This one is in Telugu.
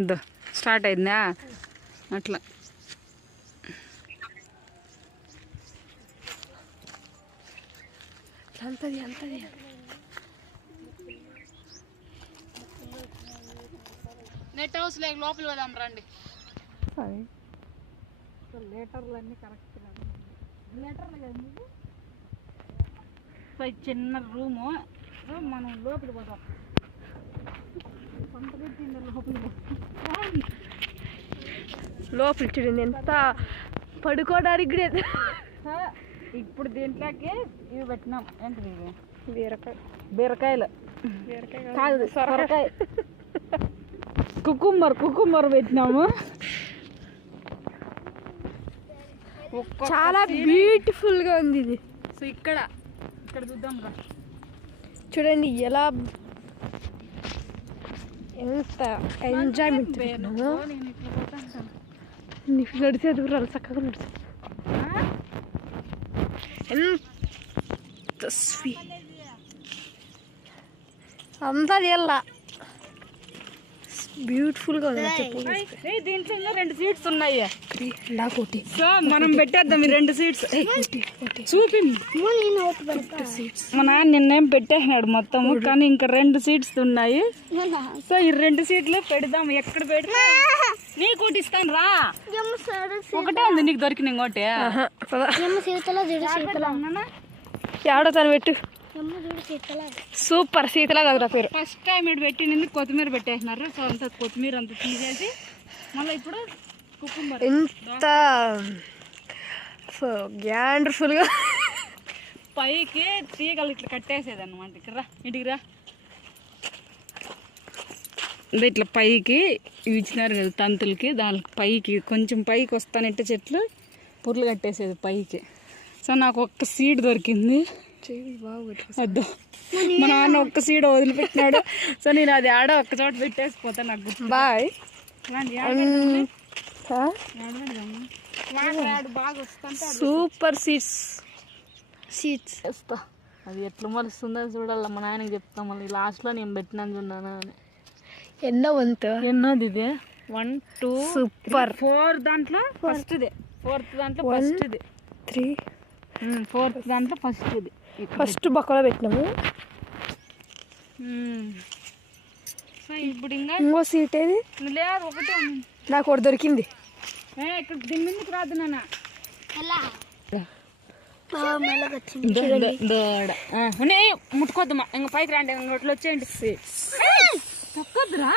ఇద్దో స్టార్ట్ అయిందా అట్లా. అంతది అంతది నెట్ హౌస్ లేక లోపల పోదాం రండి. లీటర్లు అన్నీ కరెక్ట్ లీటర్లు కదా మీకు. సో చిన్న రూము, మనం లోపలికి పోతాం. పంట పెట్టింది లోపల చూడండి ఎంత పడుకోవడానికి కూడా. ఇప్పుడు దీంట్లోకి ఇవి పెట్టినాం. ఏంటిది ఇవి? బీరకాయ బీరకాయలు కాదు సొరకాయ. కుకుంబర్ పెట్టినాము. చాలా బ్యూటిఫుల్ గా ఉంది ఇది. సో ఇక్కడ చూద్దాం రా. చూడండి ఎలా ఎంత ఎంజాయ్మెంట్. నడిచే దూరాలు చక్కగా నడిచే ఎంత స్వీట్ అంతా ఎలా బ్యూటిఫుల్ గా ఉంది. దీంట్లో ఇంకా 2 సీట్స్ ఉన్నాయి. కోటి సో మనం పెట్టేద్దాం ఈ 2 సీట్స్. చూపి మా నాన్న నిన్నేం పెట్టేసినాడు మొత్తము, కానీ ఇంకా 2 సీట్స్ ఉన్నాయి. సో ఈ 2 సీట్లు పెడదాం. ఎక్కడ పెడతా నీకు ఒకటి ఇస్తాను రా. ఒకటే ఉంది నీకు దొరికిన ఇంకోటి. ఎవడో తను పెట్టు. సూపర్ శీతలా కదా పేరు. ఫస్ట్ టైం ఇటు పెట్టింది కొత్తిమీర పెట్టేసినారు. సో అంత కొత్తిమీర అంతా తీసేసి మళ్ళీ ఇప్పుడు కుకుంబర్ ఎంత గ్యాండర్ఫుల్ గా పైకి తీగలు ఇట్లా కట్టేసేది అనమాట. ఇక్కడ రా, ఇంటికి రా. ఇట్లా పైకి ఇవి ఇచ్చినారు కదా తంతులకి, దానికి పైకి కొంచెం పైకి వస్తానంటే చెట్లు పుర్లు కట్టేసేది పైకి. సో నాకు ఒక్క సీడ్ దొరికింది. అద్దు మా నాన్న ఒక్క సీడ్ వదిలిపెట్టినాడు. సో నేను అది ఆడ ఒక్క చోట పెట్టేసిపోతా. నాకు బాయ్. సూపర్ సీడ్స్ వేస్తా. అది ఎట్లా మలుస్తుందో చూడాల. మా నాయనకి చెప్తాం మళ్ళీ లాస్ట్లో నేను పెట్టినాను చూడాను అని. ఎన్నో వంతు ఎన్నోది ఇదే? 1 2 సూపర్ 4 దాంట్లో ఫస్ట్ ఇది. 4th దాంట్లో ఫస్ట్ ఇది. 3 4th దాంట్లో ఫస్ట్ ఇది. ఫస్ట్ బక్కలో పెట్టినాము. సో ఇప్పుడు ఇంకా ఇంకో సీట్ ఏది లేదు, ఒకటే నాకు ఒకటి దొరికింది. ఇక్కడ దీని మీదకి రాదు నాన్న. ముట్టుకోద్దుమా. ఇంకా పైకి రండి, నోట్లో వచ్చేయండి. తక్కువద్దురా